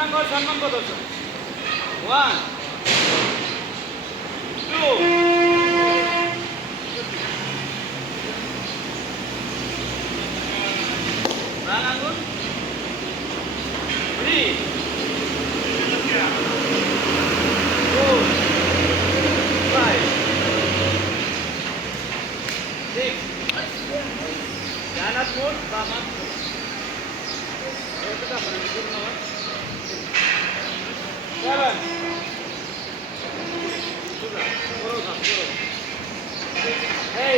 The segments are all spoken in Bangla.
পূর্ণাঙ্গ সম্মান প্রদর্শন ওয়ান টু রান আঙুল থ্রি ফোর ফাইভ সিক্স ডান হাত। মোট না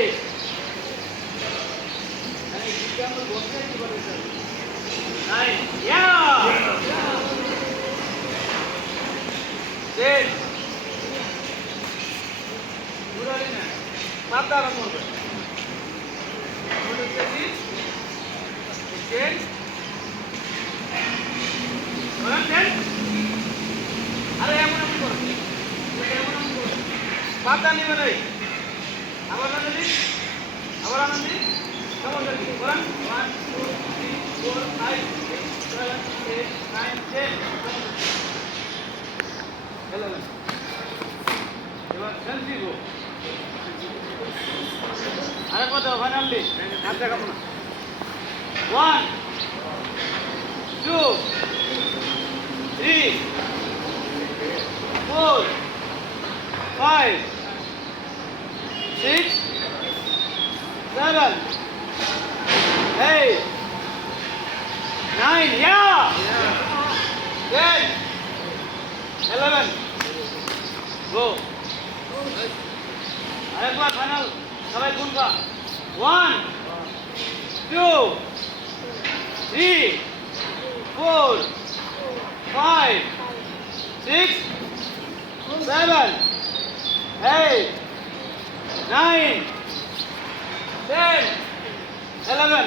টেন টেন আরে এমন এমন করো এমন এমন করো বাদ নিবে নাই আরে কত ফাইনালি হাত দেখাবো না one two three four, five, six, seven, nine, yeah, ten, eleven, go. আরেকবার ফাইনাল সবাই কোনটা one two three four five six seven, eight, nine, ten, eleven.